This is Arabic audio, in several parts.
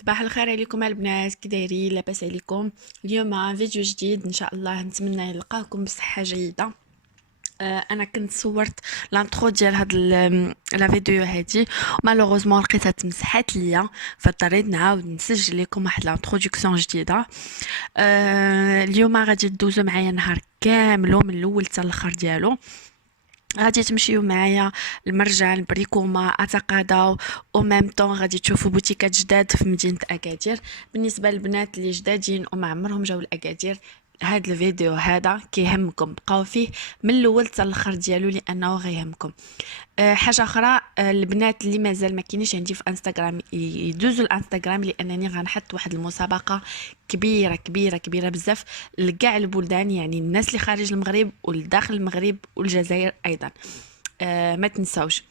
صباح الخير عليكم البنات، كي دايرين؟ لاباس عليكم؟ اليوم فيديو جديد ان شاء الله، نتمنى يلقاكم بصحه جيده. انا كنت صورت لانترو ديال هاد لا فيديو هادي، مالوغوزمون لقيتها تمسحات ليا، فاضطريت نعاود نسجل لكم واحد لانتروداكسيون جديده. اليوم غادي تدوزو معايا نهار كامل من الاول حتى الاخر ديالو. غادي تمشيو معايا المرجان بريكوما اتقاداو، او ميم طون غادي تشوفوا بوتيكات جداد في مدينه اكادير. بالنسبه للبنات اللي جدادين وما عمرهم جاو لاكادير، هاد الفيديو هذا كيهمكم، بقاو فيه من الاول حتى الاخر ديالو لانه غيهمكم. حاجه اخرى، البنات اللي مازال ما كاينينش عندي في انستغرام يدوزوا الانستغرام، لانني غنحط واحد المسابقه كبيره كبيره كبيره بزاف لكاع البلدان، يعني الناس اللي خارج المغرب والداخل المغرب والجزائر ايضا. ما تنساوش.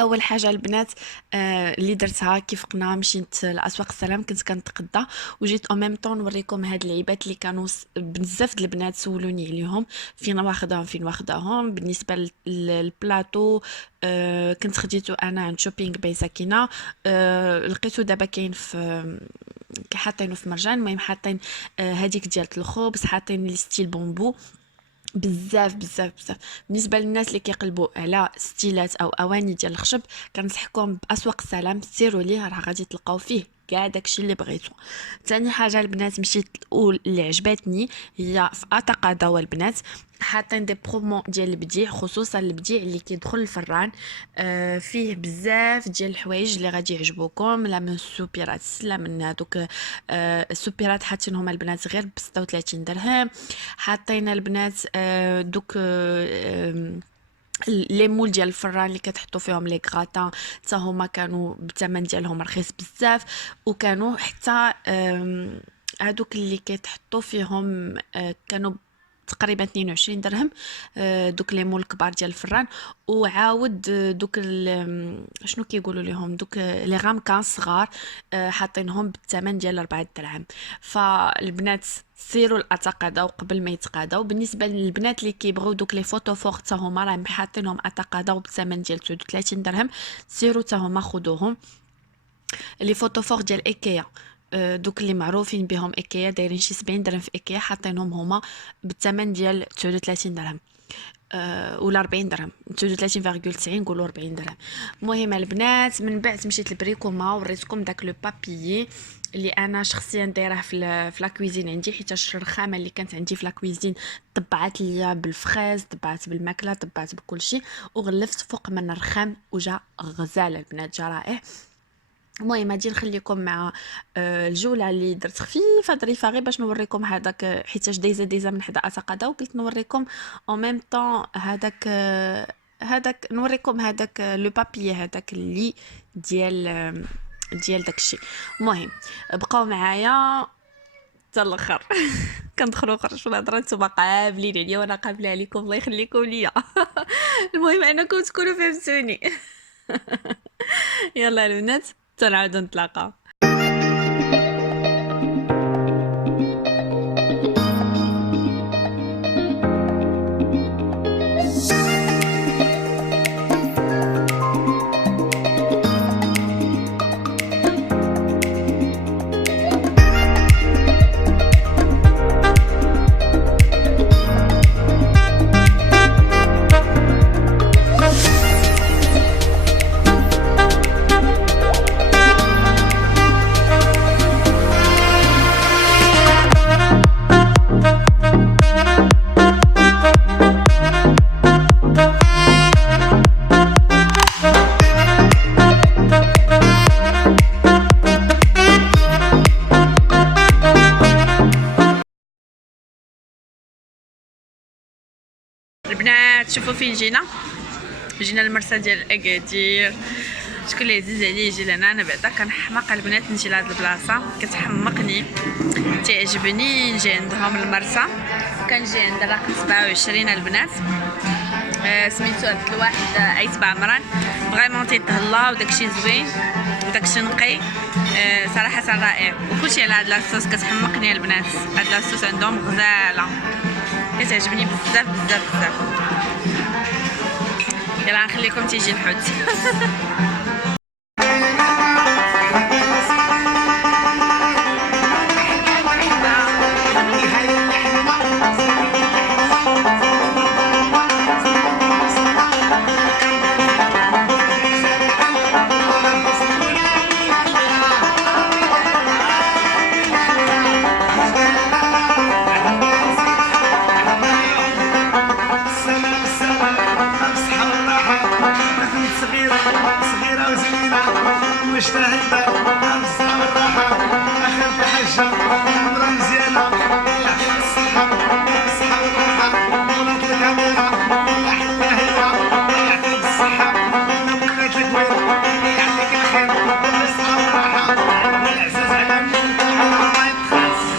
اول حاجه البنات، اللي درتها كيف قلنا، مشيت لاسواق السلام، كنت كنتقدى وجيت او ميم طون نوريكم هاد اللعيبات اللي كانوا بزاف د البنات سولوني عليهم، فين واخداهم. بالنسبه للبلاطو، كنت خديته انا عند شوبينغ باي سكينه. لقيته دابا كاين في حاطينه في مرجان، المهم حاطين هذيك ديال الخبز، حاطين لي ستيل بومبو، بزاف بزاف بزاف. بالنسبه للناس اللي كيقلبوا على ستيلات او اواني ديال الخشب، كنصحكم باسواق السلام، سيروا ليه، راه غادي تلقاو فيه كاع داكشي اللي بغيتو. ثاني حاجه البنات، مشيت الاول اللي عجبتني هي في اتقادا، والبنات حاطين دي برومو ديال البديع، خصوصا البديع اللي كيدخل الفران. فيه بزاف ديال الحوايج اللي غادي يعجبوكم، لا من السوبيرات لا من هذوك. السوبيرات حاطينهم البنات غير ب 36 درهم. حاطين البنات دوك لي مول ديال الفران اللي كتحطوا فيهم لي غراتان، حتى هما كانوا بالثمن ديالهم رخيص بزاف. وكانوا حتى هادوك اللي كيتحطوا فيهم كانوا تقريبا 22 درهم. دوك لي مول كبار ديال الفران. وعاود دوك شنو كيقولوا لهم، دوك لي غامكان صغار، حاطينهم بالثمن ديال 4 دراهم. فالبنات سيروا الاتقادا وقبل ما يتقاداو. بالنسبه للبنات اللي كيبغيو دوك لي فوتو فور، حتى هما راهم حاطينهم اتقادا بالثمن ديال 39 درهم، سيروا حتى هما خذوهم. لي فوتو فور ديال ايكيا، دوك اللي معروفين بهم ايكيا، دايرين شي 70 درهم في ايكيا، حاطينهم هما بالثمن ديال 39 درهم. ولا 40 درهم، 39.90 نقولوا 40 درهم. المهم البنات، من بعد مشيت لبريكوما وريتكم داك لو بابيي اللي انا شخصيا دايره في لا كويزين عندي، حيت الرخامه اللي كانت عندي في لا كويزين طبعت ليا بالفخاز، طبعت بالماكله، طبعت بكل شيء، وغلفت فوق من الرخام وجا غزال البنات، جا رائع. المهم غادي نخليكم مع الجوله اللي درت خفيفه ظريفه، غير باش نوريكم هذاك، حيتاش دايزه من حدا اتقادا، وقلت نوريكم او ميم طون هذاك نوريكم هذاك لو بابي هذاك اللي ديال داكشي. المهم بقاو معايا حتى الاخر. كندخلوا نخرج في الهضره، نتوما قابلين عليا وانا قابله عليكم، الله يخليكم ليا. المهم انكم تكونوا فهمتوني. يلا البنات، تنعاودوا نتلاقاو. البنات شوفوا فين جينا المرسى ديال اكادير. شكون اللي عزيز عليه يجي لهنا، انا بعدا كنحماق البنات نجي لهاد البلاصه، كتحمقني، تعجبني نجي عندهم المرسى. كنجي عند الرقم 27 البنات. سميتو عبد الواحد عيت بعمران، فريمون تيتهلا وداكشي زوين وداكشي نقي. صراحه رائع، وكلشي على هاد لاصوص كتحمقني البنات. هاد لاصوص عندهم غزاله، كتعجبني بزاف بزاف بزاف. يلا نخليكم تيجي الحوت. بالصحة والراحة خالتي حجة مرا مزيانة يعطيك الصحة بالصحة والراحة ولاد الكاميرا حتى هي يعطيك الصحة ولاد الكويت يعطيك الخير بالصحة والراحة والعزاز على من الله يتخلص.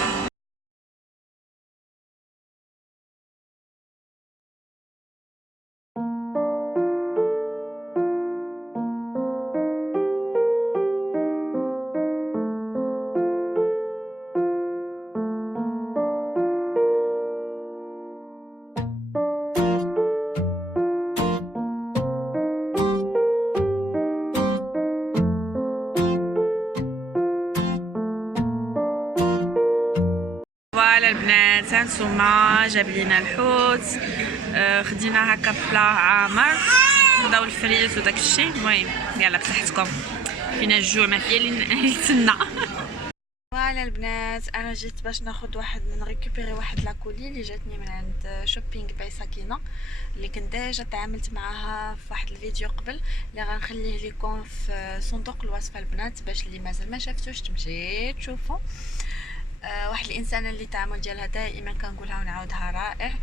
فوالا البنات هانتوما جاب لينا الحوت. خدينا هكا بلا عامر، خداو الفريت وداك الشيء. المهم يلا بصحتكم، فينا الجوع ما فيا اللي نتسنى. فوالا البنات انا جيت باش ناخذ واحد نريكوبيري واحد لاكولي اللي جاتني من عند شوبينغ باي سكينه، اللي كنت ديجا تعاملت معاها في واحد الفيديو قبل اللي غنخليه لكم في صندوق الوصف البنات، باش اللي مازال ما شافتوش تمشي تشوفوا. واحد الانسانه اللي التعامل ديالها دائما كنقولها ونعاودها رائع.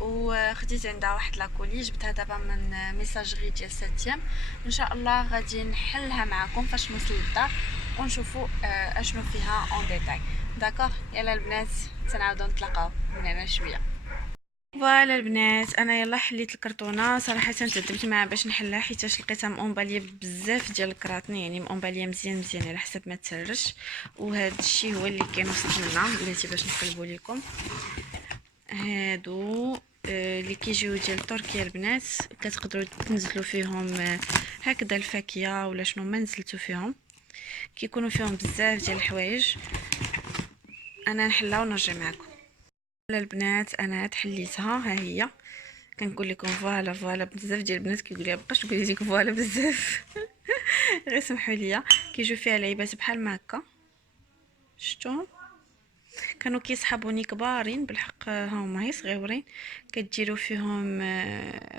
وخديت عندها واحد لاكولي جبتها دابا من ميساجري ديال ساتيام، ان شاء الله غادي نحلها معكم فاش نوصل للدار ونشوفوا اشنو فيها اون ديتاي. داكوغ يلا البنات تنعاودو نتلاقاو من هنا شويه. فوالا البنات انا يلا حليت الكرتونه، صراحه تدبت معها باش نحلها حيتاش لقيتها مونباليه بزاف ديال الكراطني، يعني مونباليه مزيان مزيان على حسب ما تسرش. وهذا الشيء هو اللي كاين وسط لنا بلاتي باش نقلبوا لكم. هادو اللي كيجيو ديال تركيا البنات، كتقدروا تنزلوا فيهم هكذا الفاكهه ولا شنو ما نزلتوا فيهم، كيكونوا فيهم بزاف ديال الحوايج. انا نحلها ونرجع معكم. البنات انا تحليتها ها هي، كنقول لكم فوالا بزاف ديال البنات كيقول لي بقاش تقولي ليك فوالا بزاف. غير سمحوا لي، كيجيو فيها لعيبات بحال ما هكا، شفتوهم كانوا كيسحبوني كبارين بالحق، هما هي صغيورين كديروا فيهم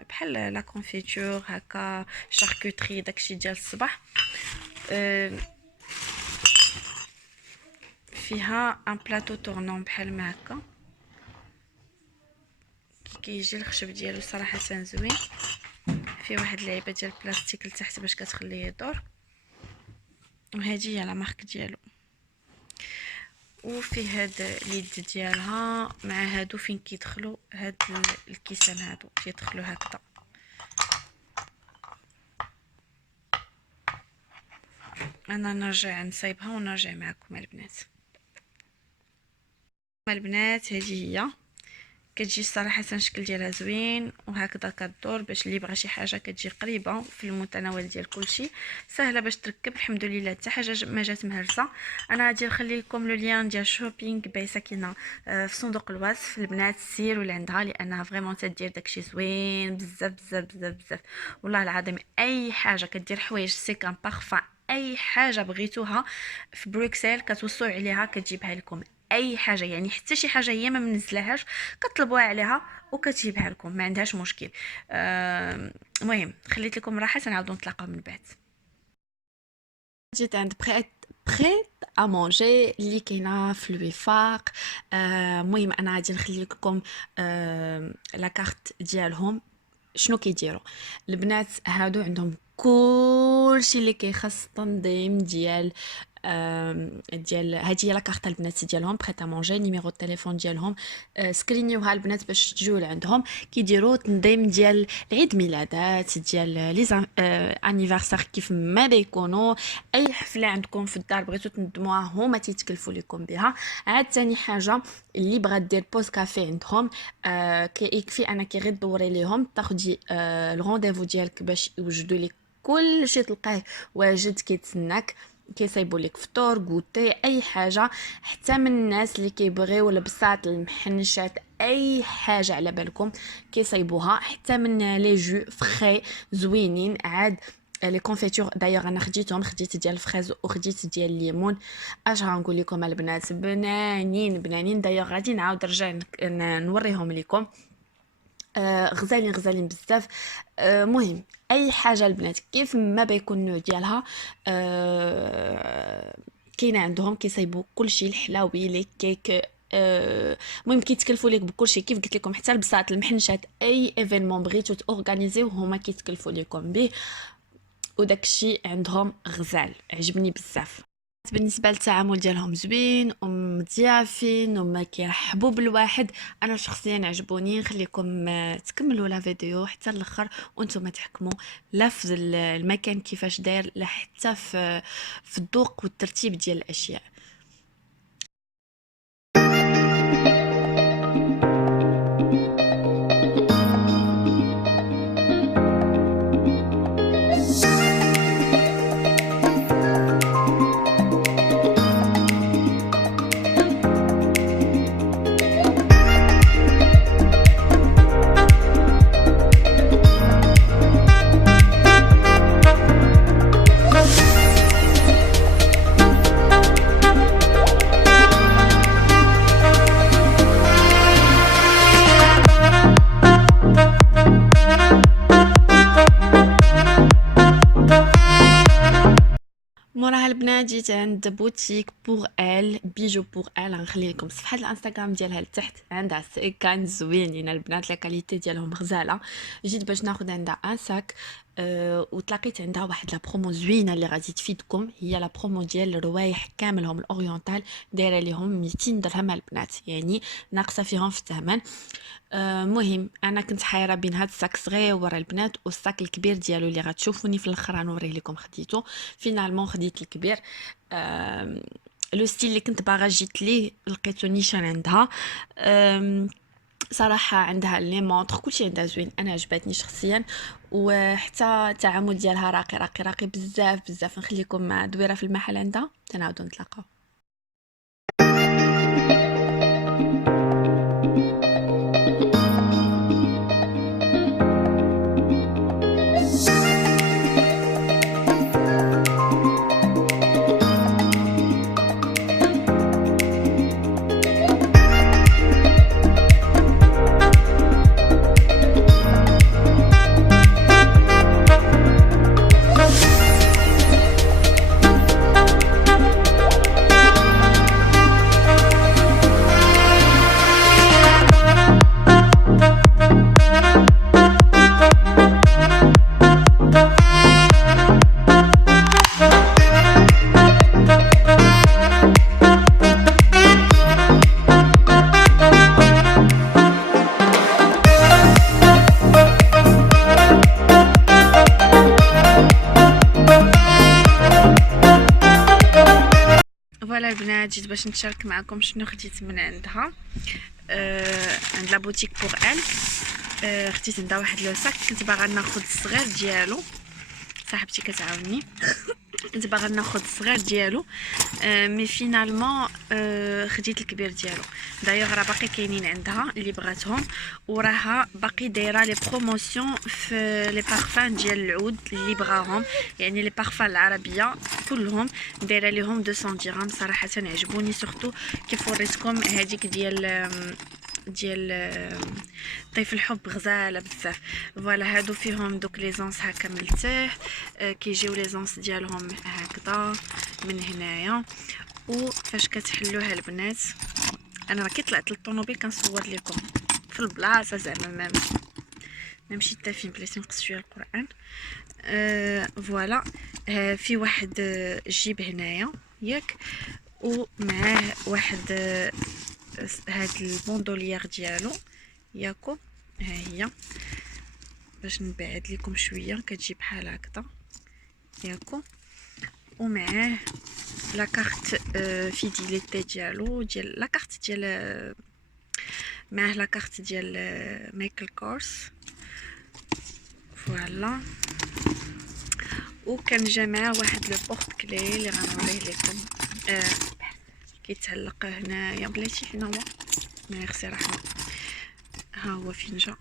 بحال لا كونفيتور هكا شاركوتري داكشي ديال الصباح. فيها ان بلاطو تورنون بحال ما هكا، كيجي الخشب ديالو صراحه زوين، فيه واحد اللعيبه ديال البلاستيك لتحت باش كتخليه يدور، وهذه هي لا مارك ديالو. وفي هاد اليد ديالها مع هادو فين كيدخلوا هاد الكيسان، هادو كيدخلوا هكذا. انا نرجع نصايبها ونرجع معكم البنات. هذه هي كتجي صراحه الشكل ديالها زوين وهكذا كدور، باش اللي بغى شي حاجه كتجي قريبه في المتناول ديال كلشي، سهله باش تركب الحمد لله، حتى حاجه ما جات مهرسه. انا غادي نخلي لكم لو لين ديال شوبينغ باي سكينه في صندوق الوصف. البنات سيروا لعندها لانها فريمون تدير داكشي زوين بزاف بزاف بزاف بزاف، والله العظيم اي حاجه كدير حوايج سيكان بارفان، اي حاجه بغيتوها في بروكسل كتوصلوا عليها كتجيبها لكم، اي حاجه يعني حتى شي حاجه هي ما منزلاهاش كطلبوها عليها وكتجيبها لكم، ما عندهاش مشكل. المهم خليت لكم راحه، نعاودو نتلاقاو من بعد. جيت عند بريت ا مونجي اللي كاينه في الوفاق. المهم انا غادي نخلي لكم لا كارت ديالهم. شنو كيديروا البنات هادو؟ عندهم كلشي اللي كيخص تنظيم ديال هادي هي لا كارت البنات ديالهم بريت ا مونجي. نيميرو التليفون ديالهم سكرينيوها البنات باش تجيو لعندهم. كيديروا تنظيم ديال العيد ميلادات ديال لي انيفرسار كيف ما بيكونوا، اي حفله عندكم في الدار بغيتو تنظموها هما تيتكلفوا لكم بها. عاد ثاني حاجه اللي بغات دير بوز كافي عندهم كيكفي انا غير دوري ليهم تاخدي الرونديفو ديالك باش يوجدوا لك كل شيء، تلقاه واجد كيتسناك، كيصايبوا لك فطور غوتي اي حاجه، حتى من الناس اللي كيبغيو البساط المحنشات اي حاجه على بالكم كيصايبوها، حتى من لي جو فري زوينين. عاد لي كونفيتور دايوغ انا خديت ديال الفريز وخديت ديال الليمون. اش غنقول لكم البنات، بنانين دايوغ غادي نعاود نرجع نوريهم لكم. غزالين غزالين بزاف. مهم اي حاجه البنات كيف ما بيكون النوع ديالها، كاينه عندهم كيصايبوا كلشي، الحلاوي لي كيك، المهم كيتكلفوا لك بكلشي كيف قلت لكم، حتى البساط المحنشات اي ايفينمون بغيتو تورغانيزيو هما كيتكلفوا لكم به، وداكشي عندهم غزال عجبني بزاف. بالنسبه للتعامل ديالهم زوين ومضيافين وما كيرحبوا بالواحد. انا شخصيا عجبوني. نخليكم تكملوا لا فيديو حتى الاخر وانتم تحكموا لا في المكان كيفاش داير، لا حتى في الذوق والترتيب ديال الاشياء. موراها البنات جيت عند بوتيك بوغ ال بيجو بوغ ال، غنخلي لكم صفحه الانستغرام ديالها لتحت. عندها ساكان زوينين البنات، لا كاليتي ديالهم غزاله. جيت باش ناخذ عندها ان ساك، وتلاقيت عندها واحد لا برومو زوينه اللي غادي تفيدكم. هي لا برومو ديال الروايح كاملهم الاورينتال، دايره ليهم 200 درهم البنات، يعني ناقصه فيهم في الثمن. مهم انا كنت حايره بين هاد الساك صغير البنات والساك الكبير ديالو اللي غتشوفوني في الاخر غنوريه لكم خديته. فينالمون خديت الكبير. لو ستيل اللي كنت باغا جيت ليه لقيتو نيشان عندها. صراحه عندها لي مونطر كلشي عندها زوين، انا عجبتني شخصيا، وحتى التعامل ديالها راقي راقي راقي بزاف بزاف. نخليكم مع دويره في المحل عندها تنعاودوا نتلاقاو. فوالا البنات جيت باش نشارك معكم شنو خديت من عندها. عند لا بوتيك بوغ ال. خديت عندها واحد لو ساك، كنت باغا ناخذ الصغير ديالو، صاحبتي كتعاوني كنت باغا ناخذ الصغير ديالو، مي فينالمون خديت الكبير ديالو. دايوغ راه باقي كاينين عندها اللي بغاتهم، وراها باقي دايره لي بروموسيون في لي بارفان ديال العود اللي بغاهم، يعني لي بارفان العربيه كلهم دايره ليهم 200 درهم. صراحه عجبوني، سورتو كيف وريتكم هذيك ديال طيف الحب غزاله بزاف. فوالا هادو فيهم دوك لي زونس هكا من التحت، كيجيو لي زونس ديالهم هكذا من هنايا. وفاش كتحلوها البنات، انا راه كي طلعت للطوموبيل كنصور لكم في البلاصه زعما ما مشيت حتى فين بلاتي نقص شويه القران. فوالا في واحد جيب هنايا ياك، ومعاه واحد هاد البوندوليير ديالو ياكو، ها هي باش نبعد لكم شويه، كتجي بحال هكذا ياكو، ومعاه لا كارت فيديليتي ديالو، ديال لا كارت ديال معاه لا كارت ديال مايكل كورس. فوالا وكان جا معاه واحد لو بورت كلي اللي غنوريه لكم، كيتعلق هنايا بلاتي. فين هو؟ ما يخسر رحمه، ها هو فين جا.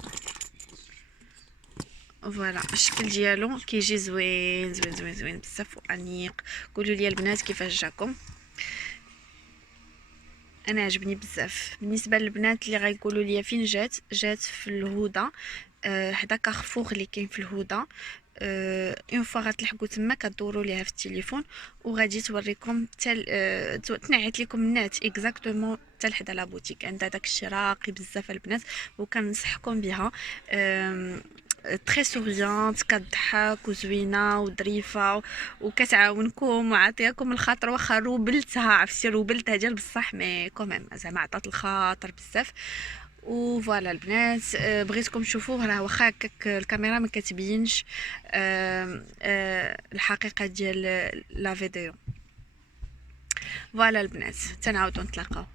فوالا الشكل ديالو كيجي زوين زوين زوين زوين بزاف وانيق. قولوا لي البنات كيفاش جاكم. انا عجبني بزاف. بالنسبه للبنات اللي غيقولوا لي فين جات في الهدى، حدا كارفور اللي كاين في الهدى. اون فوا غتلحقوا تما كدوروا ليها في التليفون وغادي توريكم تنعت لكم النات اكزاكتومون حتى لحدا لا بوتيك. عندها داكشي راقي بزاف البنات وكنصحكم بها. تري سوريانت، كضحك وزوينه وظريفه وكتعاونكم وعطياكم الخاطر. واخا روبلتها، عرفتي روبلتها ديال بصح مي كوميم زعما عطات الخاطر بزاف. وفوالا البنات، بغيتكم تشوفوه راه واخا هكاك الكاميرا ما كتبينش الحقيقه ديال لا فيديو. فوالا البنات تنعاودو نتلاقاو.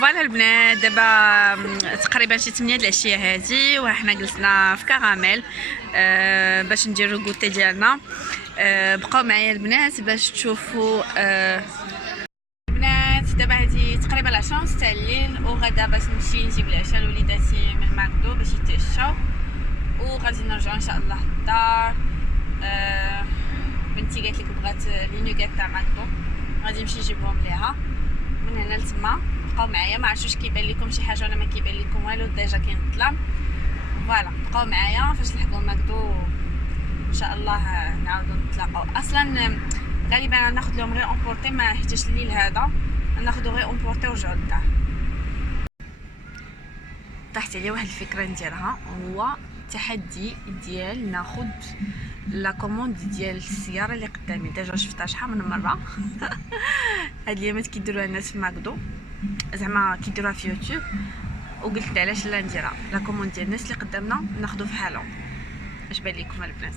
فوالا البنات دابا تقريبا شي 8 د العشيه هادي وحنا جلسنا في كراميل باش نديرو الكوتي ديالنا. بقاو معايا البنات باش تشوفوا. البنات دابا هادي تقريبا 10:30 تاع الليل وغدا باش نمشي نجيب العشاء لوليداتي من ماكدو باش يتعشاو وغادي نرجع ان شاء الله للدار. بنتي قالت لك بغات لي نوغات تاع ماكدو، غادي نمشي نجيبهم ليها من هنا لتما. بقاو معايا، ما عرفتش كيبان لكم شي حاجه ولا ما كيبان لكم والو، ديجا كاين الظلام. فوالا بقاو معايا فاش نلحقوا ماكدو ان شاء الله نعاودو نتلاقاو. اصلا غالبا ناخذ لهم غير امبورتي، ما حيتاش الليل هذا ناخذ غير امبورتي ونرجعو للدار. طاحت عليا واحد الفكره نديرها، هو تحدي ديال ناخذ لا كوموند ديال السياره اللي قدامي. ديجا شفتها شحال من مره هاد اليامات كيديروها الناس في ماكدو، زعما كيديروها في يوتيوب، وقلت علاش لا نديرها لا كوموند ديال الناس اللي قدامنا ناخذو فحالهم. اش بان لكم البنات؟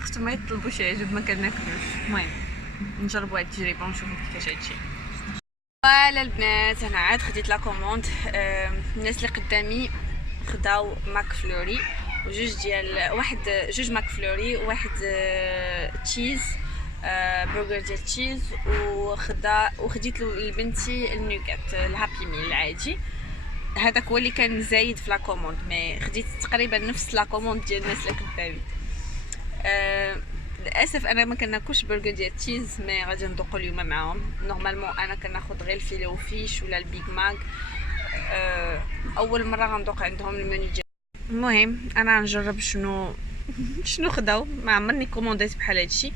خصهم ما يطلبوا شي عجب ما كناكلوش. المهم نجربوا هاد التجربه ونشوفوا كيفاش هادشي. فوالا البنات انا عاد خديت لا كوموند. الناس اللي قدامي خداو ماك فلوري وجوج ديال جوج ماك فلوري وواحد تشيز، برجر ديال تشيز، وخديت لبنتي النوغات الهابي ميل العادي. هذاك هو اللي كان زايد في لا كوموند، مي خديت تقريبا نفس لا كوموند ديال الناس اللي قدامي. للاسف انا ما كناكلش برجر ديال تشيز، مي غادي ندوقو اليوم معاهم. نورمالمون انا كناخذ غير الفيلي وفيش ولا البيغ ماك. اول مره غندوق عندهم المنيو ديال. المهم انا نجرب شنو خداو، ما عمرني كومونديت بحال هادشي،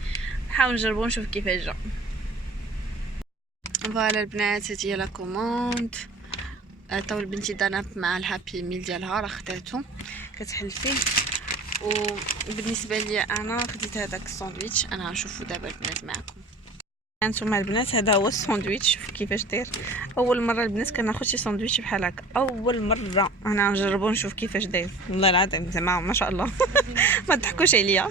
نحاول نجربو نشوف كيفاش جا. فوالا البنات هادي هي لا كوموند. عطاو لبنتي داناب مع الهابي ميل ديالها، راه خداتو كتحل فيه. وبالنسبه لي انا خديت هذاك الساندويتش. انا غنشوفو دابا البنات معكم. هانتوما البنات هذا هو الساندويتش، شوف كيفاش داير. اول مره البنات كناخذ شي ساندويتش بحال هكا، اول مره. انا نجربو نشوف كيفاش داير، والله العظيم زعما ما شاء الله. ما تضحكوش عليا.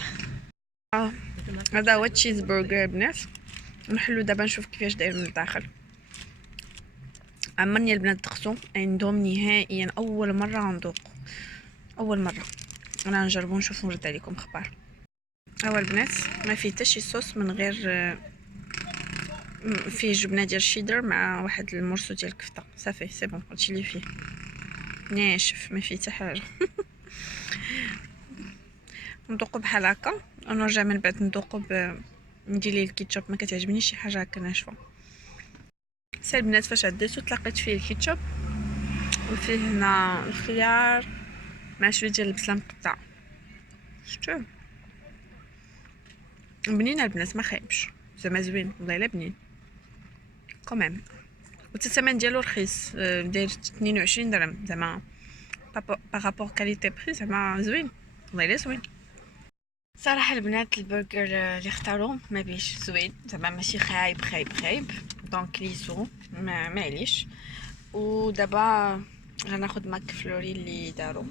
هذا هو تشيز برجر البنات، نحلو دابا نشوف كيفاش داير من الداخل. عمرني البنات دقتو عندهم نهائيا، اول مره غندوق، اول مره. انا نجربو نشوف ونرد عليكم اخبار. هو البنات ما فيه حتى شي صوص من غير فيه جبنه ديال الشيدر مع واحد المرسو ديال الكفته، صافي سي بون هادشي اللي فيه، ناشف ما فيه حتى حاجه. ندوقو بحال هكا ونرجع من بعد ندوقو ندير ليه الكيتشوب. ما كتعجبنيش شي حاجه هكا ناشفه. سي البنات فاش عديتو تلاقيت فيه الكيتشوب وفيه هنا الخيار مع شويه ديال البصله مقطع. شفتوه بنين البنات، ما خايبش، زعما زوين والله الا بنين كوميم. والثمن ديالو رخيص، داير 22 درهم، زعما بارابور كاليتي بري زعما زوين والله الا زوين. صراحه البنات البرجر اللي اختاروا ما بيش زوين، زعما ماشي خايب دونك ليسو معليش. ودابا غناخد ماك فلوري اللي دارو.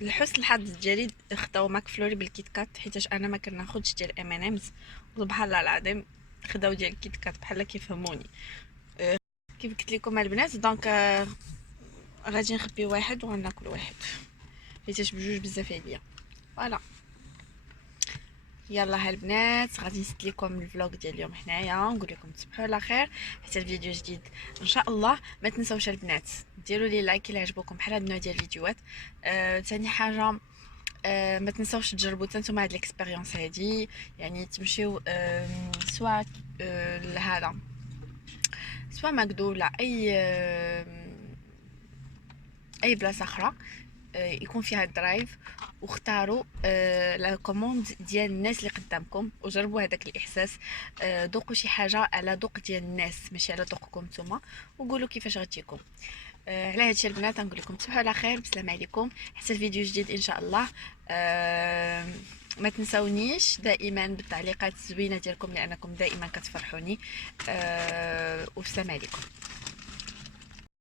لحسن الحظ ديالي خداو ماك فلوري بالكيت كات، حيتاش انا ما كناخدش ديال ام ان امز، وسبحان الله العظيم خداو ديال الكيت كات بحال كيفهموني. كيف قلت لكم البنات دونك غادي نخبي واحد وغناكل واحد حيتاش بجوج بزاف عليا. فوالا يلا البنات غادي نسد لكم الفلوق ديال اليوم حنايا، ونقول لكم تصبحوا على خير حتى الفيديو جديد ان شاء الله. ما تنساوش البنات ديروا لي لايك الا عجبوكم بحال هاد النوع ديال الفيديوهات. ثاني حاجه ما تنساوش تجربوا حتى نتوما هاد الاكسبيريونس هادي، يعني تمشيو سوا لهذا سوا ماكدو ولا اي بلاصه اخرى يكون فيها الدرايف، واختاروا لا كوموند ديال الناس اللي قدامكم وجربوا هذاك الاحساس. ذوقوا شي حاجه على ذوق ديال الناس ماشي على ذوقكم نتوما، وقولوا كيفاش غتجيكم. على هادشي البنات نقول لكم تصبحوا على خير، بسلام عليكم، حتى الفيديو جديد ان شاء الله. ما تنساونيش دائما بالتعليقات الزوينه ديالكم لانكم دائما كتفرحوني. والسلام عليكم.